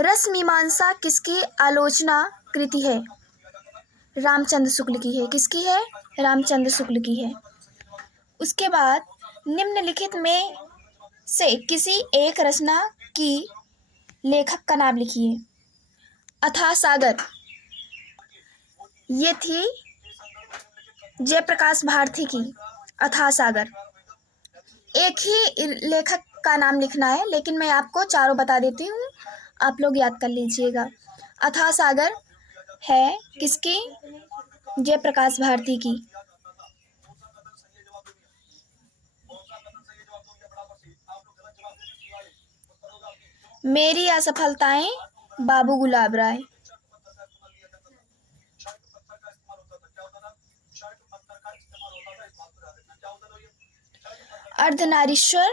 रस मीमांसा किसकी आलोचना कृति है? रामचंद्र शुक्ल की है। किसकी है? रामचंद्र शुक्ल की है। उसके बाद निम्नलिखित में से किसी एक रचना की लेखक का नाम लिखिए। अथाह सागर, ये थी जयप्रकाश भारती की अथाह सागर। एक ही लेखक का नाम लिखना है, लेकिन मैं आपको चारों बता देती हूँ, आप लोग याद कर लीजिएगा। अथाह सागर है किसकी? जयप्रकाश भारती की। मेरी असफलताएं बाबू गुलाब राय। अर्धनारीश्वर,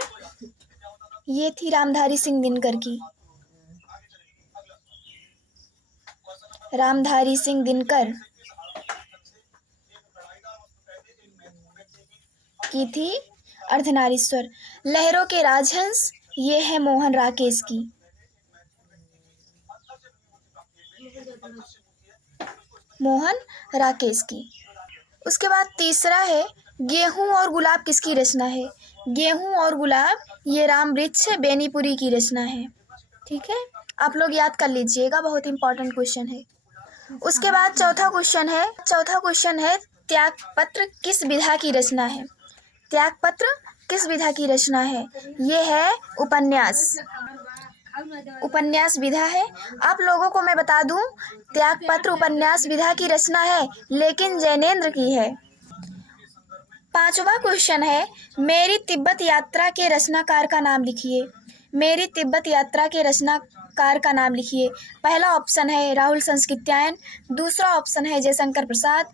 ये थी रामधारी सिंह दिनकर की। रामधारी सिंह दिनकर की थी अर्धनारीश्वर। लहरों के राजहंस, ये है मोहन राकेश की। मोहन राकेश की। उसके बाद तीसरा है गेहूं और गुलाब किसकी रचना है? गेहूं और गुलाब ये राम वृक्ष बेनीपुरी की रचना है। ठीक है, आप लोग याद कर लीजिएगा, बहुत इंपॉर्टेंट क्वेश्चन है। उसके बाद चौथा क्वेश्चन है त्यागपत्र किस विधा की रचना है? त्यागपत्र किस विधा की रचना है? ये है उपन्यास विधा है। आप लोगों को मैं बता दूं, त्यागपत्र उपन्यास विधा की रचना है, लेकिन जैनेन्द्र की है। पांचवा क्वेश्चन है मेरी तिब्बत यात्रा के रचनाकार का नाम लिखिए। मेरी तिब्बत यात्रा के रचनाकार का नाम लिखिए। पहला ऑप्शन है राहुल संस्कृत्यायन, दूसरा ऑप्शन है जयशंकर प्रसाद,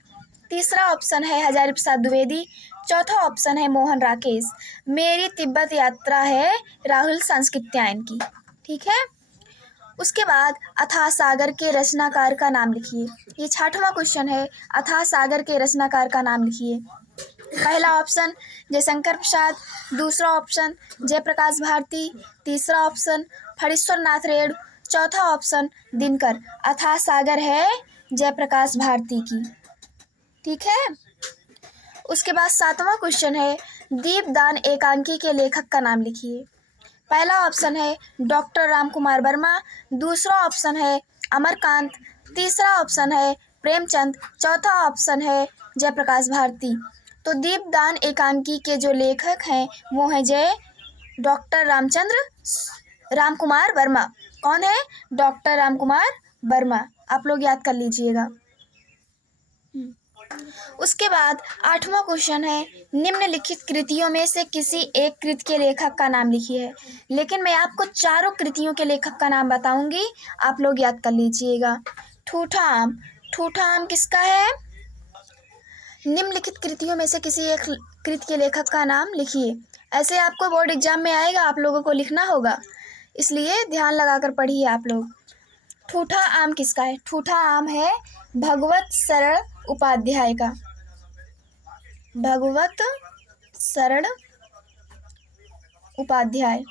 तीसरा ऑप्शन है हजारी प्रसाद द्विवेदी, चौथा ऑप्शन है मोहन राकेश। मेरी तिब्बत यात्रा है राहुल संस्कृत्यायन की। ठीक है। उसके बाद अथाह सागर के रचनाकार का नाम लिखिए। ये छठवां क्वेश्चन है, अथाह सागर के रचनाकार का नाम लिखिए। पहला ऑप्शन जयशंकर प्रसाद, दूसरा ऑप्शन जयप्रकाश भारती, तीसरा ऑप्शन फणीश्वर नाथ रेणु, चौथा ऑप्शन दिनकर। अथाह सागर है जयप्रकाश भारती की। ठीक है। उसके बाद सातवां क्वेश्चन है दीपदान एकांकी के लेखक का नाम लिखिए। पहला ऑप्शन है डॉक्टर राम कुमार वर्मा, दूसरा ऑप्शन है अमरकांत, तीसरा ऑप्शन है प्रेमचंद, चौथा ऑप्शन है जयप्रकाश भारती। तो दीपदान एकांकी के जो लेखक हैं वो हैं डॉक्टर राम कुमार वर्मा। कौन है? डॉक्टर राम कुमार वर्मा। आप लोग याद कर लीजिएगा। उसके बाद आठवां क्वेश्चन है निम्नलिखित कृतियों में से किसी एक कृति के लेखक का नाम लिखिए। लेकिन मैं आपको चारों कृतियों के लेखक का नाम बताऊंगी, आप लोग याद कर लीजिएगा। ठूठा आम, ठूठा आम किसका है? निम्नलिखित कृतियों में से किसी एक कृति के लेखक का नाम लिखिए। ऐसे आपको बोर्ड एग्जाम में आएगा, आप लोगों को लिखना होगा, इसलिए ध्यान लगाकर पढ़िए आप लोग। ठूठा आम किसका है? ठूठा आम है भगवत सरल उपाध्याय का। भगवत सरल उपाध्याय।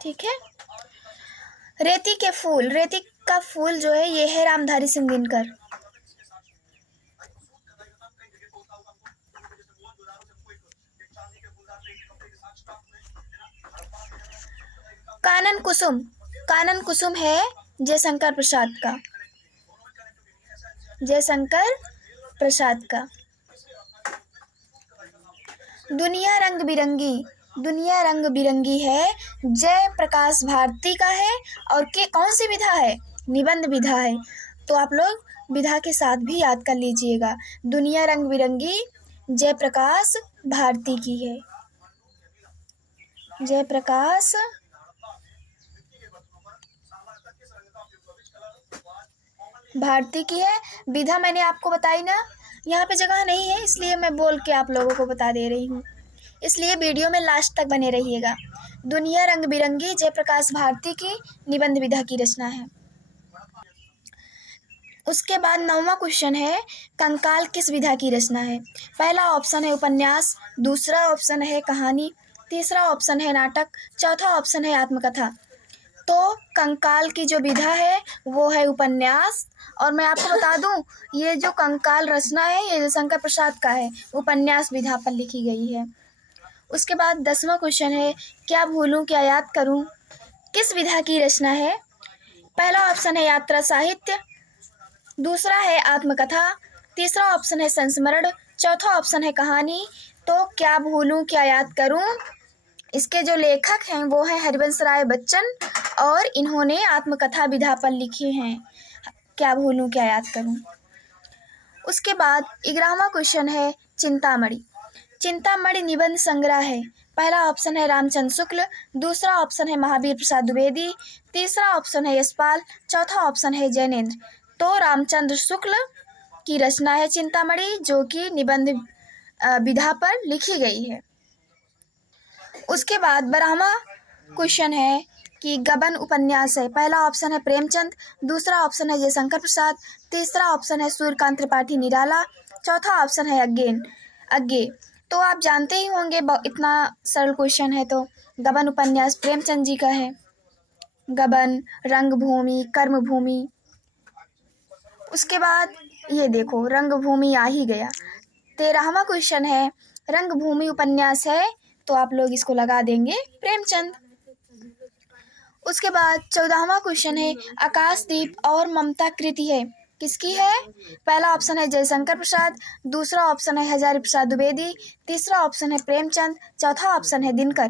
ठीक है। रेती के फूल, रेती का फूल जो है ये है रामधारी सिंह दिनकर। कानन कुसुम, कानन कुसुम है जयशंकर प्रसाद का। जयशंकर प्रसाद का। दुनिया रंग बिरंगी, दुनिया रंग बिरंगी है जयप्रकाश भारती का है। और के कौन सी विधा है? निबंध विधा है। तो आप लोग विधा के साथ भी याद कर लीजिएगा। दुनिया रंग बिरंगी जयप्रकाश भारती की है। जयप्रकाश भारती की है। विधा मैंने आपको बताई ना, यहाँ पे जगह नहीं है इसलिए मैं बोल के आप लोगों को बता दे रही हूँ, इसलिए वीडियो में लास्ट तक बने रहिएगा। दुनिया रंग बिरंगी जयप्रकाश भारती की निबंध विधा की रचना है। उसके बाद 9वां क्वेश्चन है कंकाल किस विधा की रचना है? पहला ऑप्शन है उपन्यास, दूसरा ऑप्शन है कहानी, तीसरा ऑप्शन है नाटक, चौथा ऑप्शन है आत्मकथा। तो कंकाल की जो विधा है वो है उपन्यास। और मैं आपको बता दूं, ये जो कंकाल रचना है ये जयशंकर प्रसाद का है, उपन्यास विधा पर लिखी गई है। उसके बाद 10वां क्वेश्चन है, क्या भूलूं क्या याद करूं किस विधा की रचना है। पहला ऑप्शन है यात्रा साहित्य, दूसरा है आत्मकथा, तीसरा ऑप्शन है संस्मरण, चौथा ऑप्शन है कहानी। तो क्या भूलूं क्या याद करूं, इसके जो लेखक हैं वो हैं हरिवंश राय बच्चन, और इन्होंने आत्मकथा विधा पर लिखे हैं क्या भूलूं क्या याद करूं। उसके बाद 11वां क्वेश्चन है चिंतामणि। चिंतामणि निबंध संग्रह है। पहला ऑप्शन है रामचंद्र शुक्ल, दूसरा ऑप्शन है महावीर प्रसाद द्विवेदी, तीसरा ऑप्शन है यशपाल, चौथा ऑप्शन है जैनेन्द्र। तो रामचंद्र शुक्ल की रचना है चिंतामणि, जो कि निबंध विधा पर लिखी गई है। उसके बाद 12वां क्वेश्चन है कि गबन उपन्यास है। पहला ऑप्शन है प्रेमचंद, दूसरा ऑप्शन है जयशंकर प्रसाद, तीसरा ऑप्शन है सूर्यकांत त्रिपाठी निराला, चौथा ऑप्शन है अज्ञे। तो आप जानते ही होंगे, इतना सरल क्वेश्चन है। तो गबन उपन्यास प्रेमचंद जी का है। गबन, रंगभूमि, कर्मभूमि। उसके बाद ये देखो, रंगभूमि आ ही गया। 13वां क्वेश्चन है रंगभूमि उपन्यास है, तो आप लोग इसको लगा देंगे प्रेमचंद। उसके बाद 14वां क्वेश्चन है आकाशदीप और ममता कृति है, किसकी है। पहला ऑप्शन है जयशंकर प्रसाद, दूसरा ऑप्शन है हजारी प्रसाद द्विवेदी, तीसरा ऑप्शन है प्रेमचंद, चौथा ऑप्शन है दिनकर।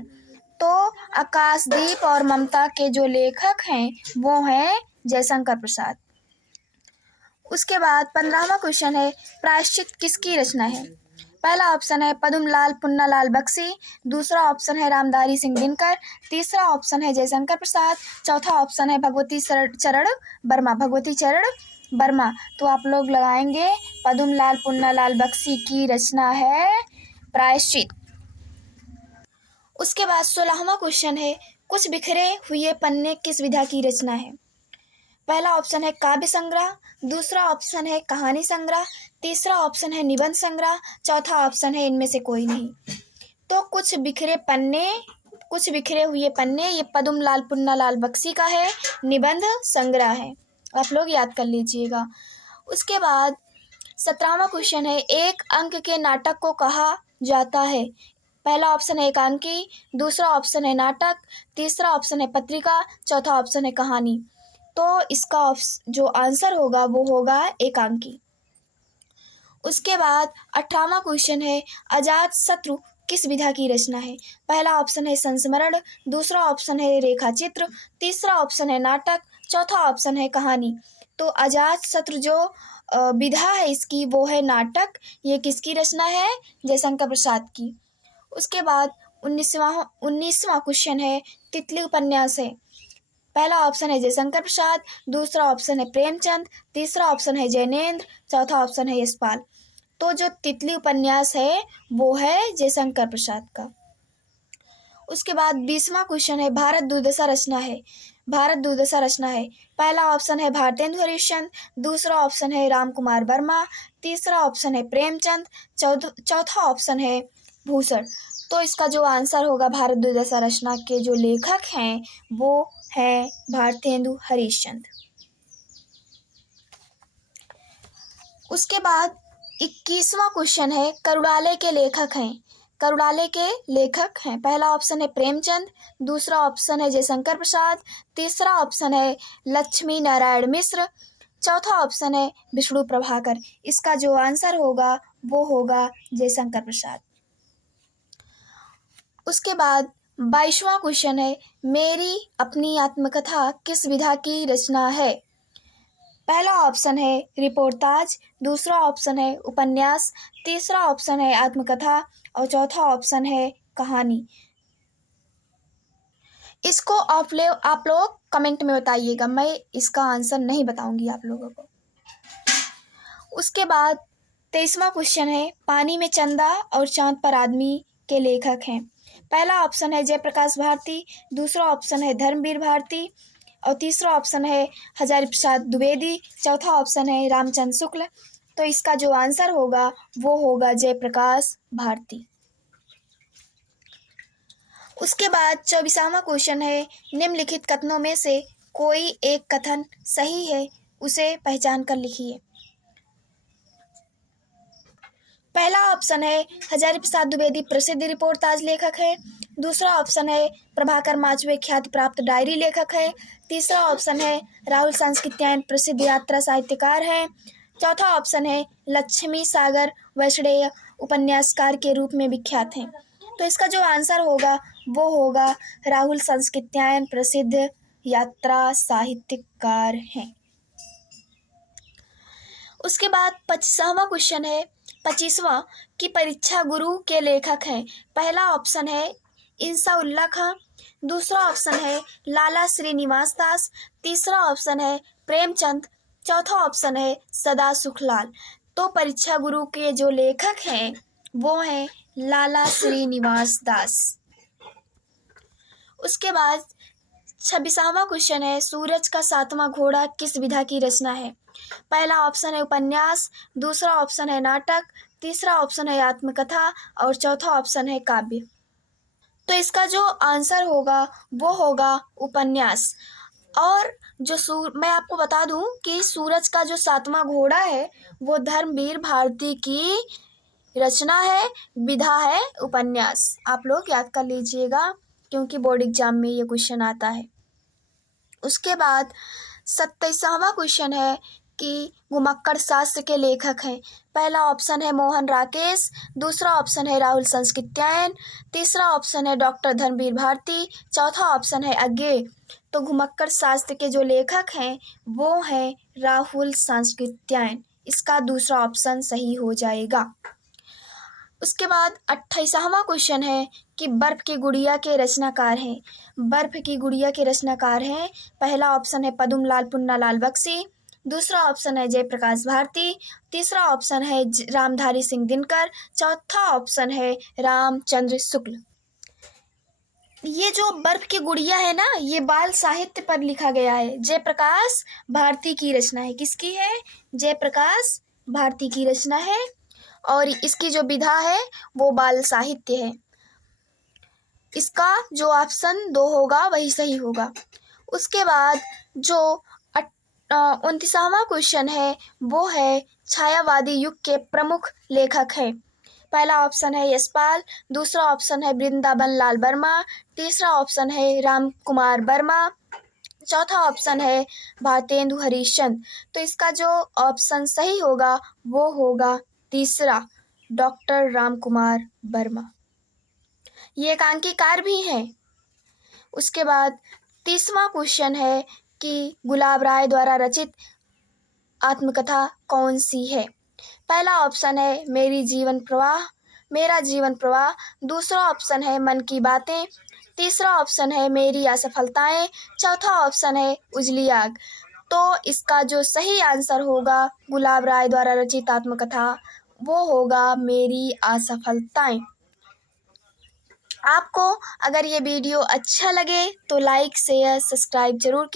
तो आकाशदीप और ममता के जो लेखक हैं वो हैं जयशंकर प्रसाद। उसके बाद 15वां क्वेश्चन है प्रायश्चित किसकी रचना है। पहला ऑप्शन है पद्मलाल पुन्नालाल बख्शी, दूसरा ऑप्शन है रामधारी सिंह दिनकर, तीसरा ऑप्शन है जयशंकर प्रसाद, चौथा ऑप्शन है भगवती चरण वर्मा। तो आप लोग लगाएंगे पद्मलाल पुन्नालाल बख्शी की रचना है प्रायश्चित। उसके बाद 16वां क्वेश्चन है कुछ बिखरे हुए पन्ने किस विधा की रचना है। पहला ऑप्शन है काव्य संग्रह, दूसरा ऑप्शन है कहानी संग्रह, तीसरा ऑप्शन है निबंध संग्रह, चौथा ऑप्शन है इनमें से कोई नहीं। तो कुछ बिखरे हुए पन्ने ये पद्मलाल पुन्नालाल बख्शी का है, निबंध संग्रह है, आप लोग याद कर लीजिएगा। उसके बाद 17वां क्वेश्चन है एक अंक के नाटक को कहा जाता है। पहला ऑप्शन है एकांकी, दूसरा ऑप्शन है नाटक, तीसरा ऑप्शन है पत्रिका, चौथा ऑप्शन है कहानी। तो इसका जो आंसर होगा वो होगा एकांकी। उसके बाद 18वां क्वेश्चन है अजातशत्रु किस विधा की रचना है। पहला ऑप्शन है संस्मरण, दूसरा ऑप्शन है रेखाचित्र, तीसरा ऑप्शन है नाटक, चौथा ऑप्शन है कहानी। तो अजातशत्रु जो विधा है इसकी वो है नाटक। ये किसकी रचना है, जयशंकर प्रसाद की। उसके बाद 19वां क्वेश्चन है तितली उपन्यास है। पहला ऑप्शन है जयशंकर प्रसाद, दूसरा ऑप्शन है प्रेमचंद, तीसरा ऑप्शन है जैनेन्द्र, चौथा ऑप्शन है यशपाल। तो जो तितली उपन्यास है वो है जयशंकर प्रसाद का। उसके बाद 20वां क्वेश्चन है भारत दुर्दशा रचना है। पहला ऑप्शन है भारतेंदु हरिश्चंद्र, दूसरा ऑप्शन है राम कुमार वर्मा, तीसरा ऑप्शन है प्रेमचंद, चौथा ऑप्शन है भूषण। तो इसका जो आंसर होगा भारत दुर्दशा रचना के जो लेखक हैं वो है भारतेंदु हरिश्चंद्र। उसके बाद 21वां क्वेश्चन है करुड़ालय के लेखक हैं। पहला ऑप्शन है प्रेमचंद, दूसरा ऑप्शन है जयशंकर प्रसाद, तीसरा ऑप्शन है लक्ष्मी नारायण मिश्र, चौथा ऑप्शन है विष्णु प्रभाकर। इसका जो आंसर होगा वो होगा जयशंकर प्रसाद। उसके बाद 22वां क्वेश्चन है मेरी अपनी आत्मकथा किस विधा की रचना है। पहला ऑप्शन है रिपोर्टाज, दूसरा ऑप्शन है उपन्यास, तीसरा ऑप्शन है आत्मकथा और चौथा ऑप्शन है कहानी। इसको आप लोग कमेंट में बताइएगा, मैं इसका आंसर नहीं बताऊंगी आप लोगों को। उसके बाद 23वां क्वेश्चन है पानी में चंदा और चांद पर आदमी के लेखक हैं। पहला ऑप्शन है जयप्रकाश भारती, दूसरा ऑप्शन है धर्मवीर भारती और तीसरा ऑप्शन है हजारी प्रसाद द्विवेदी, चौथा ऑप्शन है रामचंद्र शुक्ल। तो इसका जो आंसर होगा वो होगा जयप्रकाश भारती। उसके बाद 24वां क्वेश्चन है, निम्नलिखित कथनों में से कोई एक कथन सही है, उसे पहचान कर लिखिए। पहला ऑप्शन है हजारी प्रसाद द्विवेदी प्रसिद्ध रिपोर्टाज लेखक है। दूसरा ऑप्शन है प्रभाकर माचवे ख्याति प्राप्त डायरी लेखक है। तीसरा ऑप्शन है राहुल सांस्कृत्यायन प्रसिद्ध यात्रा साहित्यकार हैं। चौथा ऑप्शन है लक्ष्मी सागर वैष्णेय उपन्यासकार के रूप में विख्यात हैं। तो इसका जो आंसर होगा वो होगा राहुल सांस्कृत्यायन प्रसिद्ध यात्रा साहित्यकार हैं। उसके बाद 25वां क्वेश्चन है, 25वां की परीक्षा गुरु के लेखक हैं। पहला ऑप्शन है इंसाउल्लाह खां। दूसरा ऑप्शन है लाला श्रीनिवास दास। तीसरा ऑप्शन है प्रेमचंद। चौथा ऑप्शन है सदा सुखलाल। तो परीक्षा गुरु के जो लेखक हैं वो हैं लाला श्रीनिवास दास। उसके बाद 26वां क्वेश्चन है, सूरज का 7वां घोड़ा किस विधा की रचना है। पहला ऑप्शन है उपन्यास। दूसरा ऑप्शन है नाटक। तीसरा ऑप्शन है आत्मकथा और चौथा ऑप्शन है काव्य। तो इसका जो आंसर होगा वो होगा उपन्यास। और जो मैं आपको बता दूं कि सूरज का जो 7वां घोड़ा है वो धर्मवीर भारती की रचना है, विधा है उपन्यास। आप लोग याद कर लीजिएगा क्योंकि बोर्ड एग्जाम में ये क्वेश्चन आता है। उसके बाद 27वां क्वेश्चन है कि घुमक्कड़ शास्त्र के लेखक हैं। पहला ऑप्शन है मोहन राकेश। दूसरा ऑप्शन है राहुल सांस्कृत्यायन। तीसरा ऑप्शन है डॉक्टर धर्मवीर भारती। चौथा ऑप्शन है अज्ञेय। तो घुमक्कड़ शास्त्र के जो लेखक हैं वो हैं राहुल सांस्कृत्यायन। इसका दूसरा ऑप्शन सही हो जाएगा। उसके बाद 28वां क्वेश्चन है कि बर्फ की गुड़िया के रचनाकार हैं। बर्फ की गुड़िया के रचनाकार हैं। पहला ऑप्शन है पद्मलाल पुन्नालाल बख्शी। दूसरा ऑप्शन है जयप्रकाश भारती। तीसरा ऑप्शन है रामधारी सिंह दिनकर। चौथा ऑप्शन है रामचंद्र शुक्ल। ये जो बर्फ की गुड़िया है ना, ये बाल साहित्य पर लिखा गया है। जयप्रकाश भारती की रचना है। किसकी है? जयप्रकाश भारती की रचना है और इसकी जो विधा है वो बाल साहित्य है। इसका जो ऑप्शन 2 होगा वही सही होगा। उसके बाद जो 29वां क्वेश्चन है वो है छायावादी युग के प्रमुख लेखक हैं। पहला ऑप्शन है यशपाल। दूसरा ऑप्शन है वृंदावन लाल वर्मा। तीसरा ऑप्शन है राम कुमार वर्मा। चौथा ऑप्शन है भारतेंदु हरिश्चंद्र। तो इसका जो ऑप्शन सही होगा वो होगा तीसरा, डॉक्टर राम कुमार वर्मा। ये एकांकीकार भी हैं। उसके बाद 30वां क्वेश्चन है कि गुलाब राय द्वारा रचित आत्मकथा कौन सी है। पहला ऑप्शन है मेरा जीवन प्रवाह। दूसरा ऑप्शन है मन की बातें। तीसरा ऑप्शन है मेरी असफलताएं। चौथा ऑप्शन है उजली आग। तो इसका जो सही आंसर होगा गुलाब राय द्वारा रचित आत्मकथा वो होगा मेरी असफलताएं। आपको अगर ये वीडियो अच्छा लगे तो लाइक शेयर सब्सक्राइब जरूर कीजिए।